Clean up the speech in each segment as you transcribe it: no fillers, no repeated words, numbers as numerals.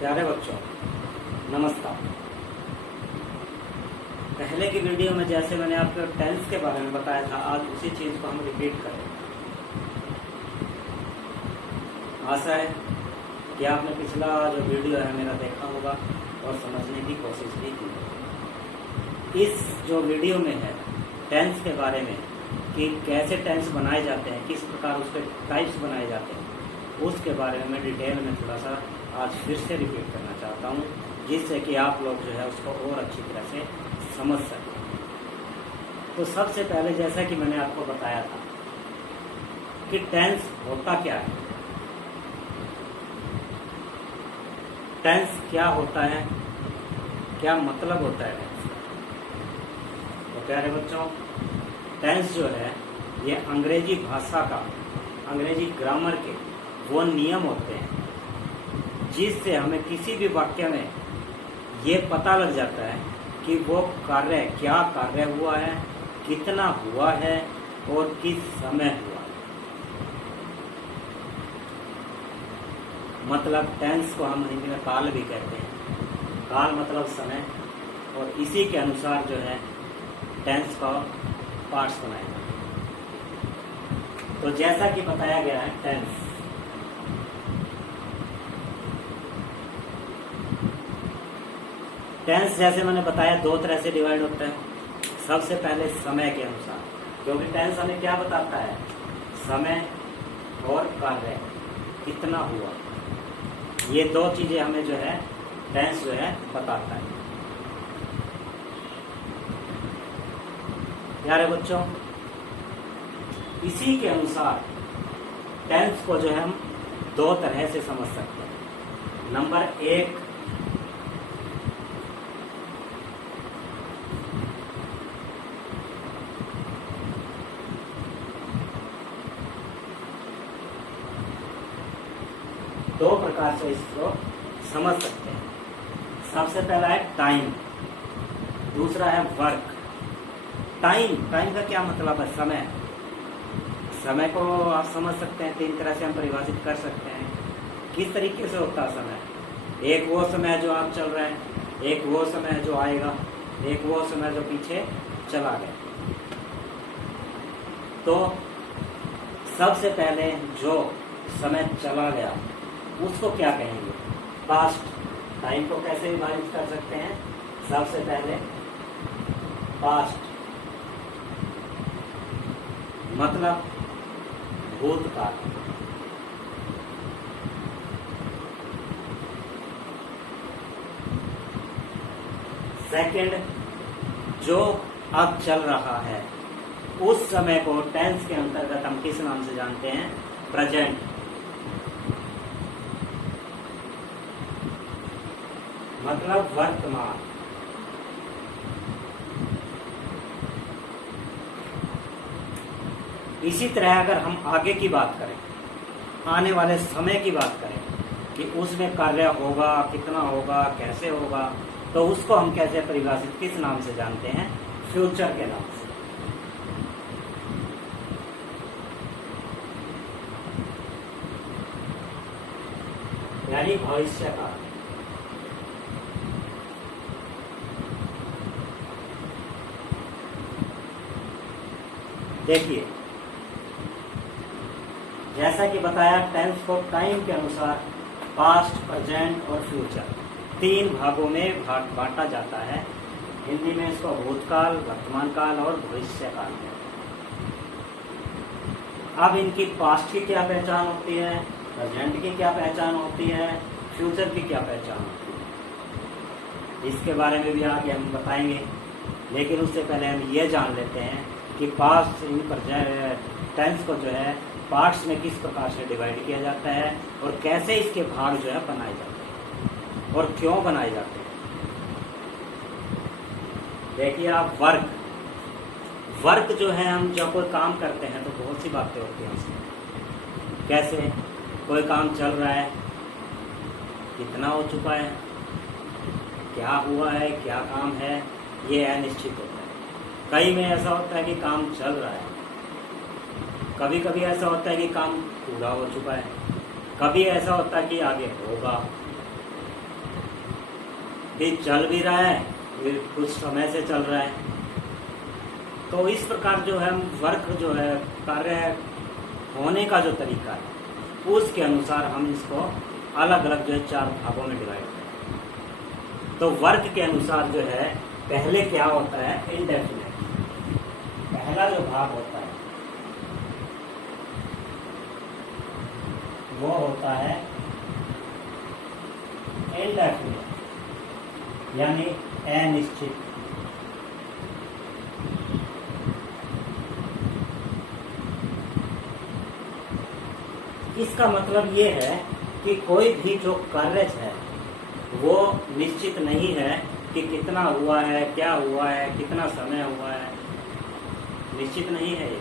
प्यारे बच्चों, नमस्कार। पहले की वीडियो में जैसे मैंने आपको टेंस के बारे में बताया था, आज उसी चीज़ को हम रिपीट करें। आशा है कि आपने पिछला जो वीडियो है मेरा देखा होगा और समझने की कोशिश भी की होगी। इस जो वीडियो में है टेंस के बारे में कि कैसे टेंस बनाए जाते हैं, किस प्रकार उसके टाइप्स बनाए जाते हैं, उसके बारे में मैं डिटेल में थोड़ा सा आज फिर से रिपीट करना चाहता हूँ, जिससे कि आप लोग जो है उसको और अच्छी तरह से समझ सकें। तो सबसे पहले जैसा कि मैंने आपको बताया था कि टेंस होता क्या है, टेंस क्या होता है, क्या मतलब होता है टेंस का। तो प्यारे बच्चों, टेंस जो है ये अंग्रेजी भाषा का, अंग्रेजी ग्रामर के वो नियम होते हैं जिससे हमें किसी भी वाक्य में ये पता लग जाता है कि वो कार्य क्या कार्य हुआ है, कितना हुआ है और किस समय हुआ है। मतलब टेंस को हम हिंदी में काल भी कहते हैं। काल मतलब समय, और इसी के अनुसार जो है टेंस का पार्ट्स बनाए जाते हैं। तो जैसा कि बताया गया है टेंस जैसे मैंने बताया दो तरह से डिवाइड होता है। सबसे पहले समय के अनुसार, क्योंकि टेंस हमें क्या बताता है, समय और कार्य कितना हुआ, ये दो चीजें हमें जो है टेंस जो है बताता है। प्यारे बच्चों, इसी के अनुसार टेंस को जो है हम दो तरह से समझ सकते हैं। नंबर एक, दो प्रकार से इसको समझ सकते हैं। सबसे पहला है टाइम, दूसरा है वर्क। टाइम का क्या मतलब है, समय। समय को आप समझ सकते हैं, तीन तरह से हम परिभाषित कर सकते हैं। किस तरीके से होता है समय, एक वो समय जो आप चल रहे हैं, एक वो समय जो आएगा, एक वो समय जो पीछे चला गया। तो सबसे पहले जो समय चला गया उसको क्या कहेंगे, पास्ट। टाइम को कैसे विभाजित कर सकते हैं, सबसे पहले पास्ट मतलब भूतकाल। सेकंड, जो अब चल रहा है उस समय को टेंस के अंतर्गत हम किस नाम से जानते हैं, प्रेजेंट। मतलब वर्तमान। इसी तरह अगर हम आगे की बात करें, आने वाले समय की बात करें कि उसमें कार्य होगा, कितना होगा, कैसे होगा, तो उसको हम कैसे परिभाषित किस नाम से जानते हैं, फ्यूचर के नाम से। यानी भविष्य काल। देखिए, जैसा कि बताया टेंस को टाइम के अनुसार पास्ट, प्रेजेंट और फ्यूचर तीन भागों में बांटा जाता है। हिंदी में इसको भूतकाल, वर्तमान काल और भविष्य काल कहते हैं। अब इनकी पास्ट की क्या पहचान होती है, प्रेजेंट की क्या पहचान होती है, फ्यूचर की क्या पहचान होती है, इसके बारे में भी आगे हम बताएंगे। लेकिन उससे पहले हम ये जान लेते हैं कि पास्ट टेंस को जो है पार्ट्स में किस प्रकार से डिवाइड किया जाता है और कैसे इसके भाग जो है बनाए जाते हैं और क्यों बनाए जाते हैं। देखिए आप, वर्क जो है, हम जब कोई काम करते हैं तो बहुत सी बातें होती हैं उसमें। कैसे, कोई काम चल रहा है, कितना हो चुका है, क्या हुआ है, क्या काम है, ये अनिश्चित होता है। कई में ऐसा होता है कि काम चल रहा है, कभी कभी ऐसा होता है कि काम पूरा हो चुका है, कभी ऐसा होता है कि आगे होगा। फिर चल भी रहा है, फिर कुछ समय से चल रहा है। तो इस प्रकार जो है वर्क जो है कार्य होने का जो तरीका है उसके अनुसार हम इसको अलग अलग जो है 4 भागों में डिवाइड करें। तो वर्क के अनुसार जो है पहले क्या होता है, इंडेफिनिट। पहला जो भाग होता है वो होता है इंडेफिनिट, यानी अनिश्चित। इसका मतलब ये है कि कोई भी जो कार्य है वो निश्चित नहीं है कि कितना हुआ है, क्या हुआ है, कितना समय हुआ है, निश्चित नहीं है ये।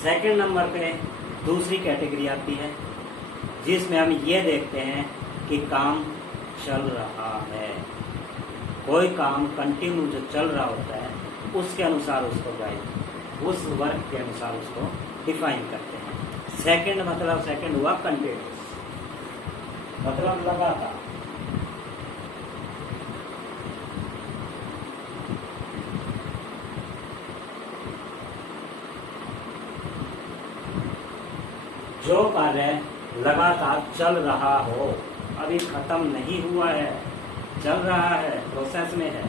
सेकंड नंबर पे दूसरी कैटेगरी आती है जिसमें हम ये देखते हैं कि काम चल रहा है। कोई काम कंटिन्यू जो चल रहा होता है उसके अनुसार उसको गाइड, उस वर्क के अनुसार उसको डिफाइन करते हैं। सेकंड मतलब सेकंड हुआ कंटिन्यूस, मतलब लगातार। जो कार्य लगातार चल रहा हो, अभी खत्म नहीं हुआ है, चल रहा है, प्रोसेस में है,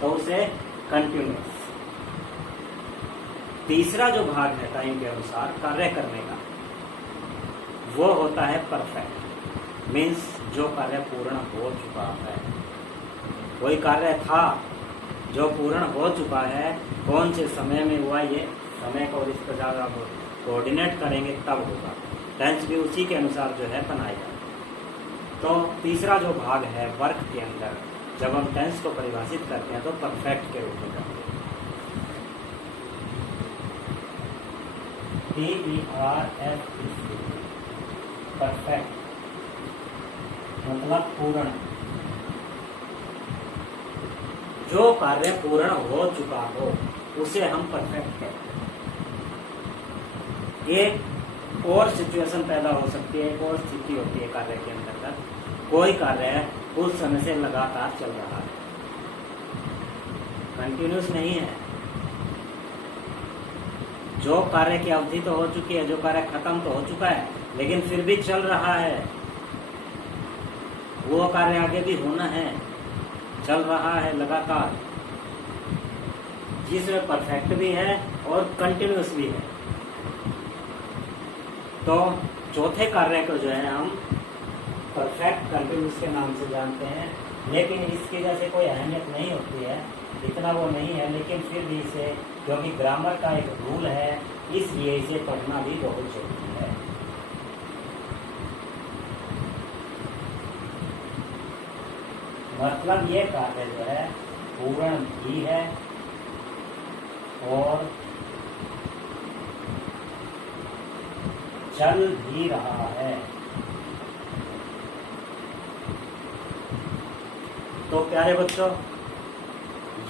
तो उसे कंटिन्यूस। तीसरा जो भाग है टाइम के अनुसार कार्य करने का वो होता है परफेक्ट, मीन्स जो कार्य पूर्ण हो चुका है। कोई कार्य था जो पूर्ण हो चुका है, कौन से समय में हुआ, ये समय को इसका ज़्यादा कोऑर्डिनेट करेंगे तब होगा। टेंस भी उसी के अनुसार जो है बनाएगा। तो तीसरा जो भाग है वर्क के अंदर जब हम टेंस को परिभाषित करते हैं तो परफेक्ट के रूप में करते हैं। PERFECT, परफेक्ट मतलब पूर्ण। जो कार्य पूर्ण हो चुका हो उसे हम परफेक्ट कहते हैं। एक और सिचुएशन पैदा हो सकती है, एक और स्थिति होती है कार्य के अंतर्गत। कोई कार्य कुछ समय से लगातार चल रहा है, कंटिन्यूस नहीं है। जो कार्य की अवधि तो हो चुकी है, जो कार्य खत्म तो हो चुका है, लेकिन फिर भी चल रहा है, वो कार्य आगे भी होना है, चल रहा है लगातार, जिसमें परफेक्ट भी है और कंटिन्यूस भी है। तो चौथे कार्य को जो है हम परफेक्ट कंटिन्यूस के नाम से जानते हैं, लेकिन इसकी जैसे कोई अहमियत नहीं होती है, इतना वो नहीं है, लेकिन फिर भी इसे, क्योंकि ग्रामर का एक रूल है, इसलिए इसे पढ़ना भी बहुत जरूरी है। मतलब ये कार्य जो है पूर्ण भी है और चल भी रहा है। तो प्यारे बच्चों,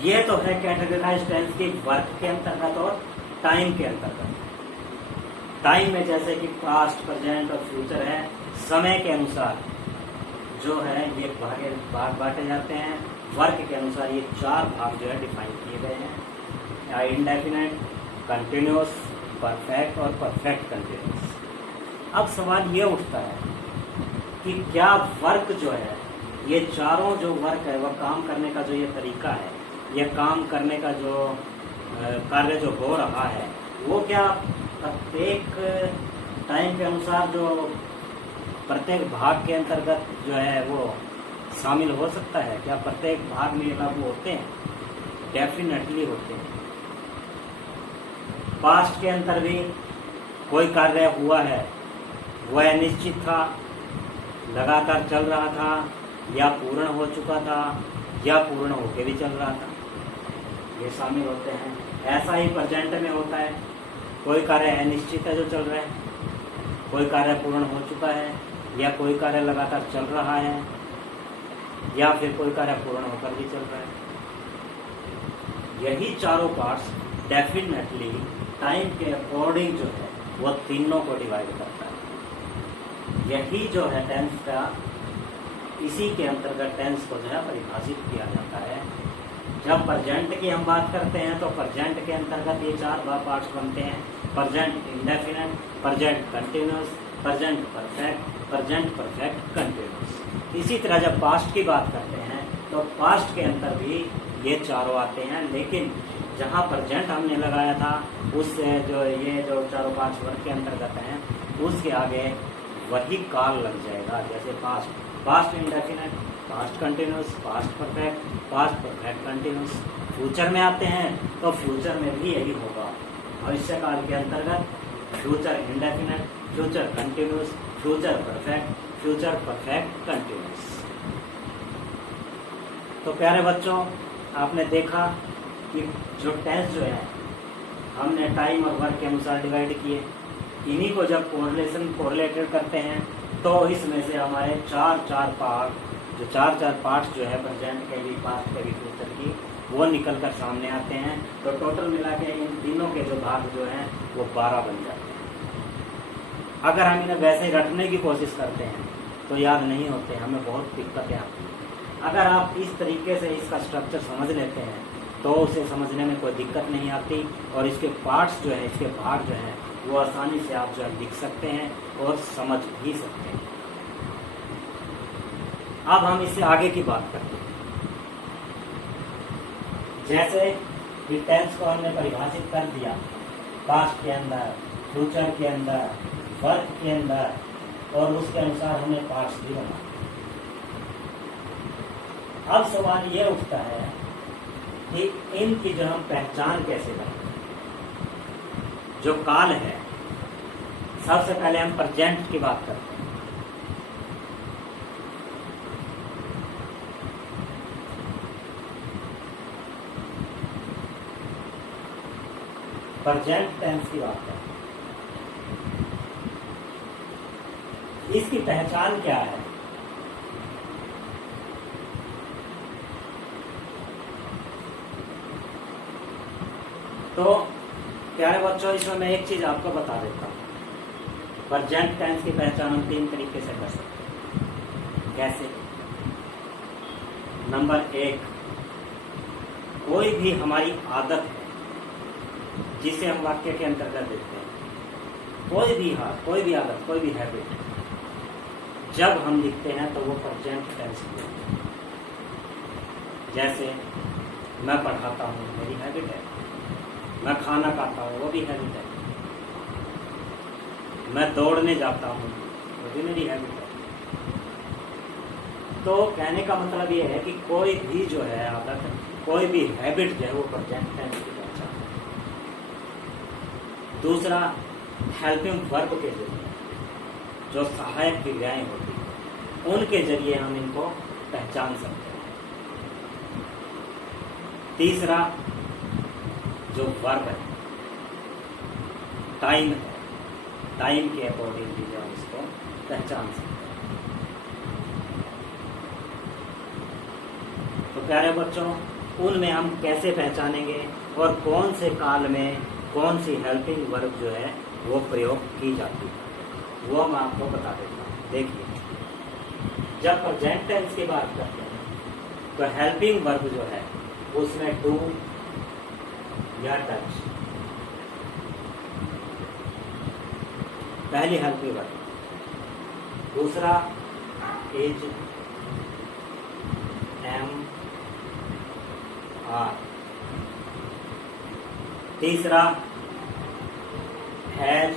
ये तो है कैटेगराइज्ड टेंस की वर्क के अंतर्गत और टाइम के अंतर्गत। टाइम में जैसे कि पास्ट, प्रेजेंट और फ्यूचर है, समय के अनुसार जो है ये भाग बांटे जाते हैं। वर्क के अनुसार ये 4 भाग जो है डिफाइन किए गए हैं, इंडेफिनिट, कंटिन्यूस, परफेक्ट और परफेक्ट कंटिन्यूस। अब सवाल ये उठता है कि क्या वर्क जो है, ये चारों जो वर्क है वह काम करने का जो ये तरीका है, ये काम करने का जो कार्य जो हो रहा है, वो क्या प्रत्येक टाइम के अनुसार जो प्रत्येक भाग के अंतर्गत जो है वो शामिल हो सकता है? क्या प्रत्येक भाग में लागू होते हैं? डेफिनेटली होते हैं। पास्ट के अंतर भी कोई कार्य हुआ है, वह निश्चित था, लगातार चल रहा था, या पूर्ण हो चुका था, या पूर्ण होके भी चल रहा था, ये शामिल होते हैं। ऐसा ही प्रेजेंट में होता है, कोई कार्य अनिश्चित है जो चल रहा है, कोई कार्य पूर्ण हो चुका है, या कोई कार्य लगातार चल रहा है, या फिर कोई कार्य पूर्ण होकर भी चल रहा है। यही चारों पार्ट्स डेफिनेटली टाइम के अकॉर्डिंग जो है वो तीनों को डिवाइड करता है। यही जो है टेंस का इसी के अंतर्गत टेंस को जो है परिभाषित किया जाता है। जब प्रेजेंट की हम बात करते हैं तो प्रेजेंट के अंतर्गत ये 4 पार्ट्स बनते हैं: present indefinite, present continuous, present perfect, present perfect continuous. इसी तरह जब पास्ट की बात करते हैं तो पास्ट के अंदर भी ये चारों आते हैं, लेकिन जहाँ प्रेजेंट हमने लगाया था उससे जो ये जो 4-5 वर्ग के अंतर्गत हैं उसके आगे वही काल लग जाएगा। जैसे past indefinite, past continuous, past perfect, past perfect continuous. Future में आते हैं तो फ्यूचर में भी यही होगा। भविष्य काल के अंतर्गत future indefinite, future continuous, future perfect, future perfect continuous. तो प्यारे बच्चों, आपने देखा कि जो टेंस जो है हमने टाइम और वर्क के अनुसार डिवाइड किए। इन्हीं को जब कोरिलेटेड करते हैं तो इसमें से हमारे 4 पार्ट्स जो है प्रेजेंट के भी, पास्ट के भी, फ्यूचर की, वो निकल कर सामने आते हैं। तो टोटल मिला के इन तीनों के जो भाग जो हैं वो 12 बन जाते हैं। अगर हम इन्हें वैसे ही रटने की कोशिश करते हैं तो याद नहीं होते, हमें बहुत दिक्कतें आती हैं। अगर आप इस तरीके से इसका स्ट्रक्चर समझ लेते हैं तो उसे समझने में कोई दिक्कत नहीं आती, और इसके पार्ट्स जो है, इसके भाग जो हैं वो आसानी से आप जो है लिख सकते हैं और समझ भी सकते हैं। अब हम इससे आगे की बात करते हैं। जैसे कि टेंस को हमने परिभाषित कर दिया पास्ट के अंदर, फ्यूचर के अंदर, वर्क के अंदर, और उसके अनुसार हमने पार्ट्स भी बना। अब सवाल ये उठता है कि इनकी जो हम पहचान कैसे करें। जो काल है, सबसे पहले हम प्रेजेंट की बात करते हैं। प्रेजेंट टेंस की बात करते हैं। इसकी पहचान क्या है? तो प्यारे बच्चों, इसमें मैं एक चीज आपको बता देता हूँ। प्रेजेंट टेंस की पहचान हम 3 तरीके से कर सकते हैं। कैसे? नंबर 1, कोई भी हमारी आदत है जिसे हम वाक्य के अंतर्गत देखते हैं, कोई भी आदत, कोई भी हैबिट, जब हम लिखते हैं तो वो प्रेजेंट टेंस में होती है। जैसे मैं पढ़ाता हूँ, मेरी हैबिट है। मैं खाना खाता हूँ, वो भी हैबिट है। मैं दौड़ने जाता हूँ, वो भी मेरी हैबिट है। तो कहने का मतलब ये है कि कोई भी जो है आदत, कोई भी हैबिट जो है वो प्रेजेंट टेंस की पहचान है। दूसरा, हेल्पिंग वर्ब के जरिए, जो सहायक क्रियाएं होती हैं उनके जरिए हम इनको पहचान सकते हैं। तीसरा, जो वर्ब है, टाइम है, टाइम के अकॉर्डिंग भी हम इसको पहचान सकते हैं। तो प्यारे बच्चों, उनमें हम कैसे पहचानेंगे और कौन से काल में कौन सी हेल्पिंग वर्ब जो है वो प्रयोग की जाती है, वो मैं आपको बता देता हूँ। देखिए, जब प्रेजेंट टेंस की बात करते हैं तो हेल्पिंग वर्ब जो है उसमें डू या टच, पहली हेल्पिंग वर्ब। दूसरा, इज, एम, आर। तीसरा, हैज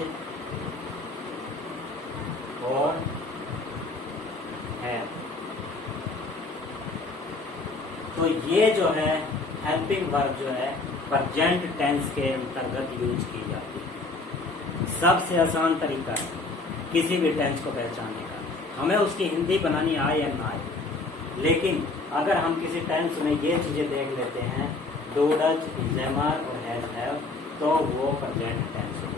और हैव। तो ये जो है हेल्पिंग वर्ब जो है प्रेजेंट टेंस के अंतर्गत यूज की जाती है। सबसे आसान तरीका है किसी भी टेंस को पहचानने का। हमें उसकी हिंदी बनानी आए या ना आए, लेकिन अगर हम किसी टेंस में ये चीजें देख लेते हैं, do, does, is, am, are और हैज, हैव, तो वो प्रेजेंट टेंस है।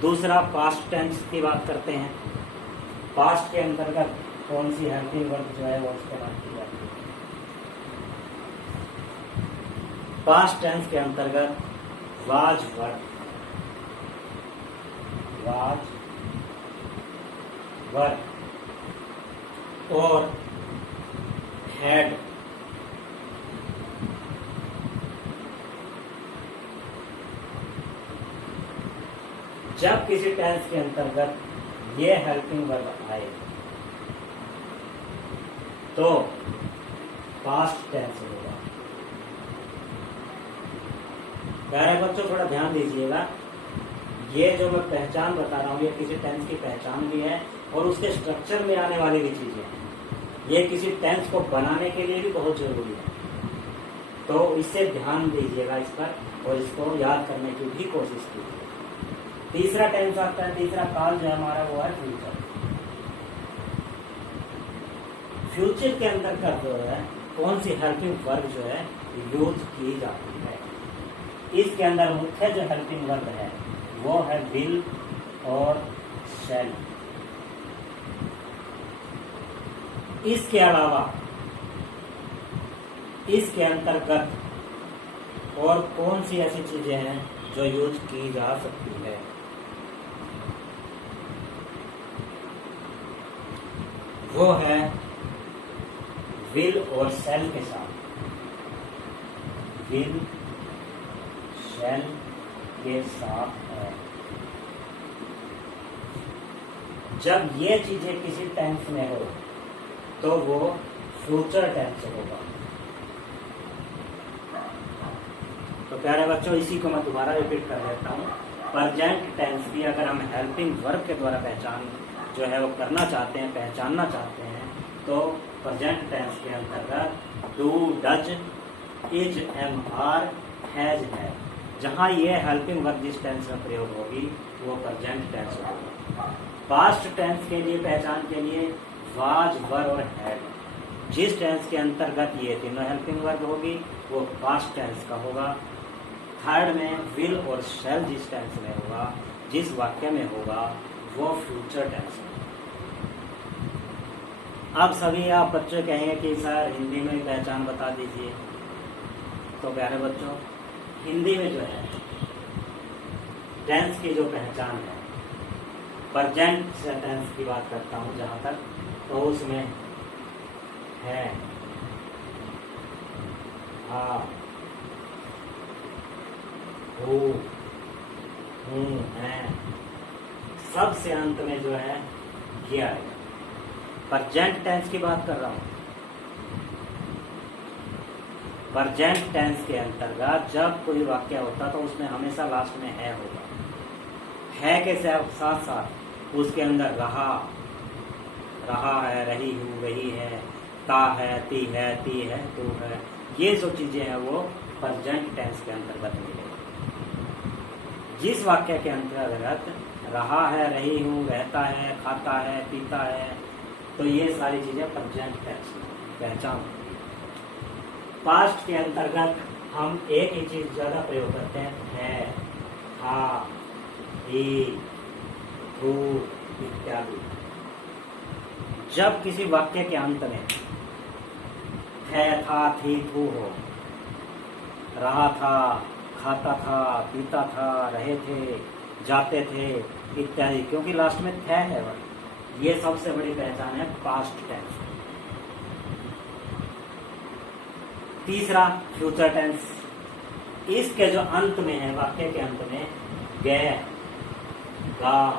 दूसरा, पास्ट टेंस की बात करते हैं। पास्ट के अंतर्गत कौन सी हेल्पिंग वर्ब जो है वो इस्तेमाल की जाती है? पास्ट टेंस के अंतर्गत वाज वर्ब, वाज वर्ब, और हैड। जब किसी टेंस के अंतर्गत ये हेल्पिंग वर्ब आए तो पास्ट टेंस होगा। प्यारे बच्चों थोड़ा ध्यान दीजिएगा, ये जो मैं पहचान बता रहा हूँ ये किसी टेंस की पहचान भी है और उसके स्ट्रक्चर में आने वाली भी चीजें हैं। ये किसी टेंस को बनाने के लिए भी बहुत जरूरी है, तो इससे ध्यान दीजिएगा इस पर और इसको याद करने की भी कोशिश कीजिए। तीसरा टेंस आता है, तीसरा काल जो है हमारा वो है फ्यूचर। फ्यूचर के अंतर्गत जो है कौन सी हेल्पिंग वर्ब जो है यूज की जाती है। इसके अंदर मुख्य जो हेल्पिंग वर्ब है वो है विल और शैल। इसके अलावा इसके अंतर्गत और कौन सी ऐसी चीजें हैं जो यूज की जा सकती है। वो है विल और शैल के साथ। विल शैल के साथ है। जब ये चीजें किसी टेंस में हो तो वो फ्यूचर टेंस होगा। तो प्यारे बच्चों इसी को मैं दोबारा रिपीट कर देता हूँ। प्रेजेंट टेंस की अगर हम हेल्पिंग वर्ब के द्वारा पहचान जो है वो करना चाहते हैं, पहचानना चाहते हैं, तो प्रेजेंट टेंस के अंतर्गत do, does, is, am, are, has है। जहाँ ये हेल्पिंग वर्ब जिस टेंस में प्रयोग होगी वो प्रेजेंट टेंस होगा। पास्ट टेंस के लिए पहचान के लिए वाज, वर और हैड। जिस टेंस के अंतर्गत ये तीनों हेल्पिंग वर्ब होगी वो पास्ट टेंस का होगा। थर्ड में विल और शैल जिस टेंस में होगा, जिस वाक्य में होगा वो फ्यूचर टेंस है। अब सभी आप बच्चे कहेंगे कि सर हिंदी में पहचान बता दीजिए। तो प्यारे बच्चों हिंदी में जो है टेंस की जो पहचान है, प्रेजेंट टेंस की बात करता हूँ जहाँ तक, तो उसमें है, हाँ, हो, हूँ, है, सबसे अंत में जो है किया है। प्रेजेंट टेंस की बात कर रहा हूँ। प्रेजेंट टेंस के अंतर्गत जब कोई वाक्य होता तो उसमें हमेशा लास्ट में है होगा। है के साथ साथ उसके अंदर रहा, रहा है, रही हूँ, रही है, ता है, ती है, तू है, ये जो चीजें हैं वो प्रेजेंट टेंस के अंतर्गत मिलेगी। जिस वाक्य के अंतर्गत रहा है, रही हूँ, रहता है, खाता है, पीता है, तो ये सारी चीजें प्रेजेंट टेंस पहचान। पास्ट के अंतर्गत हम एक ही चीज ज्यादा प्रयोग करते हैं, है, था, ही, थू इत्यादि। जब किसी वाक्य के अंत में है, था, थी, थू हो, रहा था, खाता था, पीता था, रहे थे, जाते थे इत्यादि, क्योंकि लास्ट में थे है, ये सबसे बड़ी पहचान है पास्ट टेंस। तीसरा फ्यूचर टेंस। इसके जो अंत में है, वाक्य के अंत में गए, गा,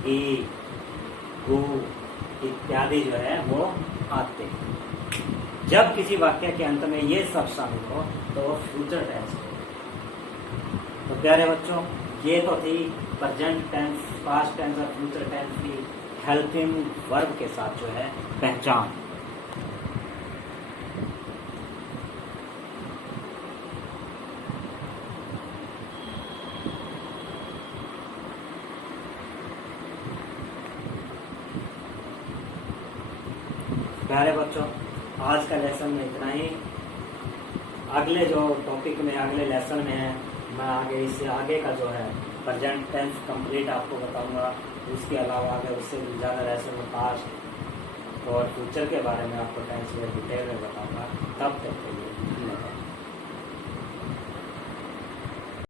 गी, गु इत्यादि जो है वो आते हैं। जब किसी वाक्य के अंत में ये सब शामिल हो तो वो फ्यूचर टेंस हो। तो प्यारे बच्चों ये तो थी प्रेजेंट टेंस, पास्ट टेंस और फ्यूचर टेंस की हेल्पिंग वर्ब के साथ जो है पहचान। प्यारे बच्चों आज का लेसन में इतना ही। अगले जो टॉपिक में, अगले लेसन में है, मैं आगे इससे आगे का जो है प्रेजेंट टेंस कंप्लीट आपको बताऊंगा। उसके अलावा आगे उससे भी ज़्यादा लेसन में पास्ट और फ्यूचर के बारे में आपको टेंस में डिटेल में बताऊंगा। तब तक के लिए